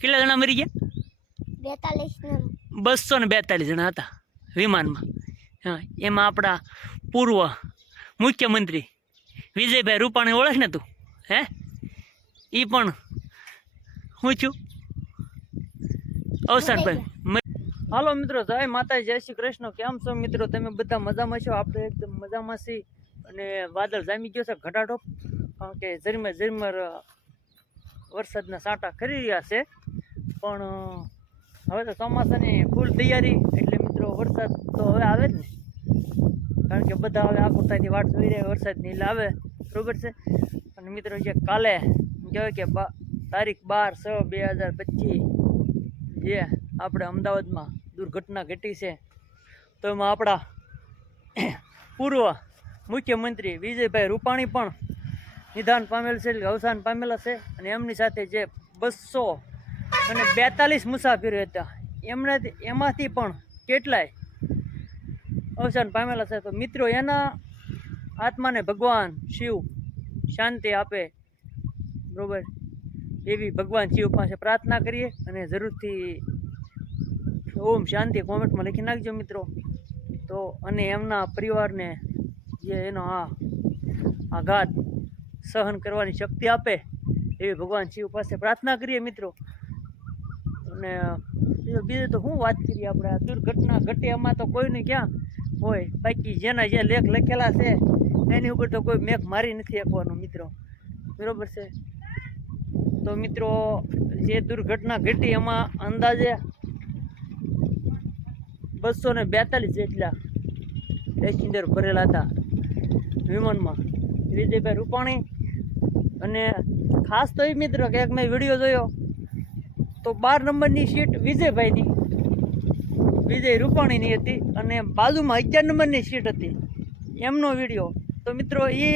કેટલા જણા મરી ગયા? બેતાલીસ બસો ને બેતાલીસ જણા હતા વિમાનમાં. હા એમાં આપણા પૂર્વ મુખ્યમંત્રી વિજયભાઈ રૂપાણી ઓળખ ને તું હે? એ પણ હું છું? અવસાનભાઈ મ- હાલો મિત્રો જય માતા જય શ્રી કૃષ્ણ. કેમ છો મિત્રો? તમે બધા મજામાં છો? આપણે એકદમ મજામાં છીએ. અને વાદળ જામી ગયો છે ઘટાડો. કારણ કે ઝરમર ઝરમર વરસાદના સાંટા કરી રહ્યા છે. પણ હવે તો ચોમાસાની ફૂલ તૈયારી. એટલે મિત્રો, વરસાદ તો હવે આવે જ ને. કારણ કે બધા હવે આકુરતાથી વાટ જોઈ રહ્યા વરસાદ નીલ આવે. બરોબર છે? અને મિત્રો, જે કાલે, કહેવાય કે તારીખ બાર છ બે હજાર પચીસ, જે આપણે અમદાવાદમાં દુર્ઘટના ઘટી છે, તો એમાં આપણા પૂર્વ મુખ્યમંત્રી વિજયભાઈ રૂપાણી પણ નિદાન પામેલ છે, એટલે અવસાન પામેલા છે. અને એમની સાથે જે બસો અને બેતાલીસ મુસાફરો હતા. એમણે એમાંથી પણ કેટલાય અવસાન પામેલા છે. તો મિત્રો, એના આત્માને ભગવાન શિવ શાંતિ આપે. બરોબર? એવી ભગવાન શિવ પાસે પ્રાર્થના કરીએ અને જરૂરથી ઓમ શાંતિ કોમેન્ટમાં લખી નાખજો મિત્રો. તો અને એમના પરિવારને જે એનો આ આઘાત સહન કરવાની શક્તિ આપે, એવી ભગવાન શિવ પાસે પ્રાર્થના કરીએ મિત્રો. અને બીજું તો શું વાત કરીએ આપણે? આ દુર્ઘટના ઘટે એમાં તો કોઈને ક્યાં હોય? બાકી જેના જે લેખ લખેલા છે, એની ઉપર તો કોઈ મેઘ મારી નથી શકવાનો, મિત્રો. બરાબર છે? તો મિત્રો, જે દુર્ઘટના ઘટી એમાં અંદાજે બસો ને બેતાલીસ જેટલા પેસેન્જર ભરેલા હતા વિમાનમાં. વિજયભાઈ રૂપાણી અને ખાસ તો એ મિત્રો કે એક મેં વીડિયો જોયો. તો બાર નંબરની સીટ વિજયભાઈની. વિજય રૂપાણીની હતી અને બાજુમાં અગિયાર નંબરની સીટ હતી. એમનો વીડિયો. તો મિત્રો, એ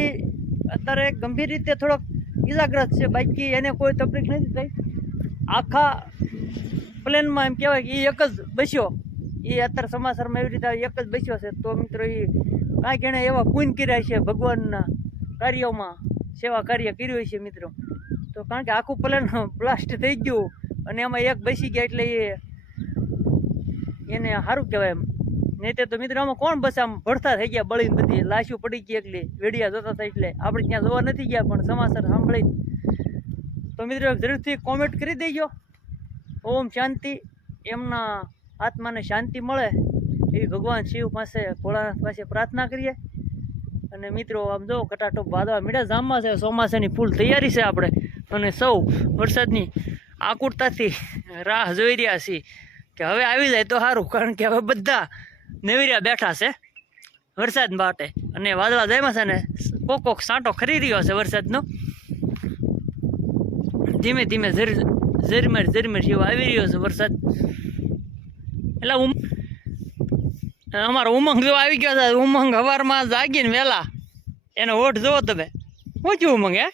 અત્યારે ગંભીર રીતે થોડોક ઇજાગ્રસ્ત છે. બાકી એને કોઈ તકલીફ નથી થઈ. આખા પ્લેનમાં એમ કહેવાય કે એ એક જ બસ્યો. એ અત્યારે સમાચારમાં એવી રીતે એક જ બસ્યો છે. તો મિત્રો એ કાંઈક એણે એવા કુન કર્યા છે ભગવાનના કાર્યોમાં. સેવા કાર્ય કર્યું છે મિત્રો. તો કારણ કે આખું પ્લેન બ્લાસ્ટ થઈ ગયું. અને એમાં એક બેસી ગયા એટલે એને સારું કહેવાય એમ. નહીં તો મિત્રો, આમાં કોણ બસ આમ ભડતા થઈ ગયા બળીને બધી? લાશો પડી ગઈ એકલી, વેડિયા જોતા હતા એટલે. આપણે ત્યાં જોવા નથી ગયા, પણ સમાચાર સાંભળી તો મિત્રો જરૂરથી કોમેન્ટ કરી દેજો. ઓમ શાંતિ. એમના આત્માને શાંતિ મળે. એવી ભગવાન શિવ પાસે, ભોળાનાથ પાસે પ્રાર્થના કરીએ. અને મિત્રો, આમ જો કટાટો વાદળા મીડા જામમાં છે, ચોમાસાની ફૂલ તૈયારી છે આપણે. અને સૌ વરસાદની આકુરતાથી રાહ જોઈ રહ્યા છીએ કે હવે આવી જાય તો સારું કારણ કે હવે બધા નેવીર્યા બેઠા છે વરસાદ માટે. અને વાદળા જામ્યા છે ને કોક કોક સાંટો ખરી રહ્યો છે વરસાદનો. ધીમે ધીમે ઝર ઝરમેર ઝરમેર જેવો આવી રહ્યો છે વરસાદ. એટલે ઉમ અમારો ઉમંગ જો આવી ગયો છે ઉમંગ હવારમાં જાગીને વહેલા. એનો ઓઠ જોવો તમે. શું ઉમંગ હે?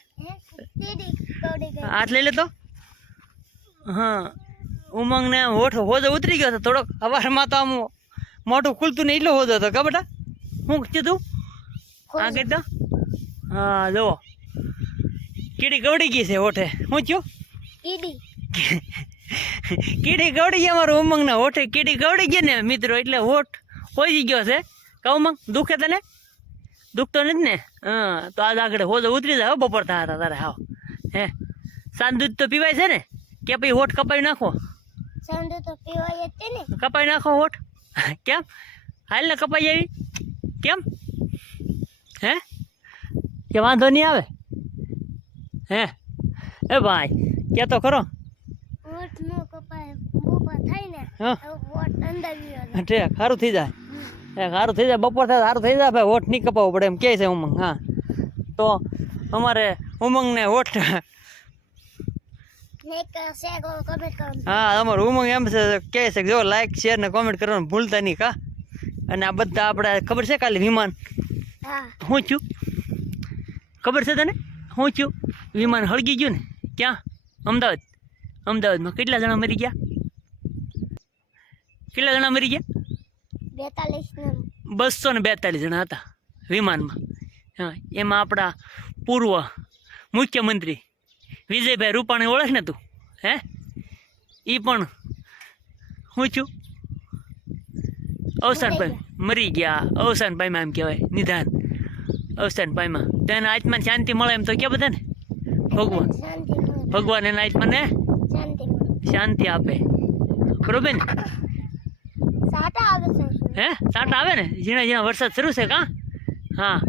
હાથ લઈ લેતો હા. ઉમંગ ને હોઠ હોજો ઉતરી ગયો હતો થોડોક. અવારમાં તો આમ મોટું ખુલતું ને એટલો હોજો હતો. કે બેટા હું કીધું? હા દો હા જુઓ. કીડી ગવડી ગઈ છે હોઠે. હું થયું? કીડી. ગવડી ગઈ ઉમંગ ઉમંગના હોઠે. કીડી ગવડી ગઈ ને મિત્રો એટલે હોઠ હોઈ ગયો છે. કહું ઉમંગ દુખે તને? દુખતો નથી ને? હા તો આજ આગળ હોજો ઉતરી જાય હો થયા હતા તારે હાવ. હે? સાંજ દૂધ તો પીવાય છે ને? કે ભાઈ હોઠ કપાઈ નાખો? સાંજે તો પીવાય જ ને. કપાઈ નાખો હોઠ? કેમ? હાલ ને કપાઈ આવી. કેમ? હે? કે વાંધો નહીં આવે? હે? એ ભાઈ કે તો ખરો. નો કપાય થાય ને હા. અંદર ગયો સારું થઈ જાય. એ સારું થઈ જાય બપોર થાય સારું થઈ જાય ભાઈ હોઠ નહીં કપાવવો પડે એમ કહે છે ઉમંગ હા. તો અમારે ઉમંગને હોઠ ને એક શેર કમેન્ટ કરો હા, અમારું ઉમંગ એમ છે કે છે જો લાઈક શેર ને કોમેન્ટ કરવાનું ભૂલતા નહીં, કા? અને આ બધા આપણે ખબર છે કાલે વિમાન? હા છું? ખબર છે તને? શું થયું વિમાન હળગી ગયું ને, ક્યાં? અમદાવાદ. અમદાવાદમાં કેટલા જણા મરી ગયા? કેટલા જણા મરી ગયા? બસો ને બેતાલીસ જણા હતા વિમાનમાં. હા, એમાં આપણા પૂર્વ મુખ્યમંત્રી વિજયભાઈ રૂપાણી ઓળખ ને તું? હે? એ પણ હું છું? અવસાનભાઈ મરી ગયા. અવસાન પામ્યા એમ કહેવાય નિધાન. અવસાન પામ્યા તેને આત્માને શાંતિ મળે એમ તો કે બધા ને ભગવાન. ભગવાન એના આત્માને શાંતિ આપે. બરોબર ને હે? સાટા આવે ને? ઝીણા ઝીણા વરસાદ શરૂ છે કાં? હા.